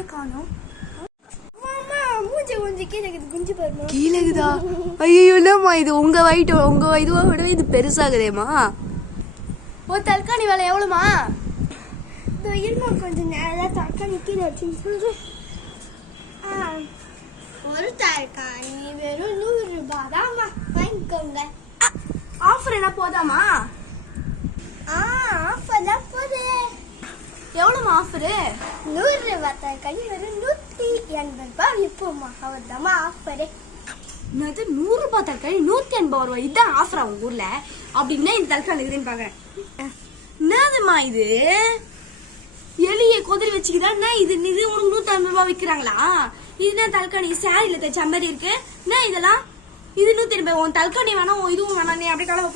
ஆளையே காணோம். கீழேக்குதா? ஐயோ என்னம்மா இது? உங்க இதுவா விட இது பெருசாகுதேம்மா. ஒரு தற்காணி வேலை எவ்வளோமா? கொஞ்சம் நேரம் தற்காணி கீழே வச்சுன்னு சொல்றேன். ஒரு தற்காணி வெறும் 100 ரூபாய் தான் வாங்கிக்கோங்க. ஆஃபர் என்ன போதாமா? ஆஃபர் தான் போதே. எவ்வளோமா ஆஃபரு? 100 ரூபாய் தற்காணி வெறும் 180 ரூபாய் விற்போமா. அவர்தாம்மா ஆஃபரு. என்னது 100 ரூபாய் தற்காணி 180 ரூபாய்? இதுதான் ஆஃபரா உங்க ஊர்ல? அப்படின்னா இந்த தற்காணி இருக்குதுன்னு பாக்குறேன். என்னதுமா இது? எலிய கொதிரி வச்சுக்கிதான் இது உனக்கு 150 ரூபாய் விற்கிறாங்களா? இது தற்காணி சாரியில தைச்ச மாதிரி இருக்கு. என்ன இதெல்லாம்? இது 180. உன் தற்காணி வேணாம், இதுவும் வேணாம். நீ அப்படி காலம்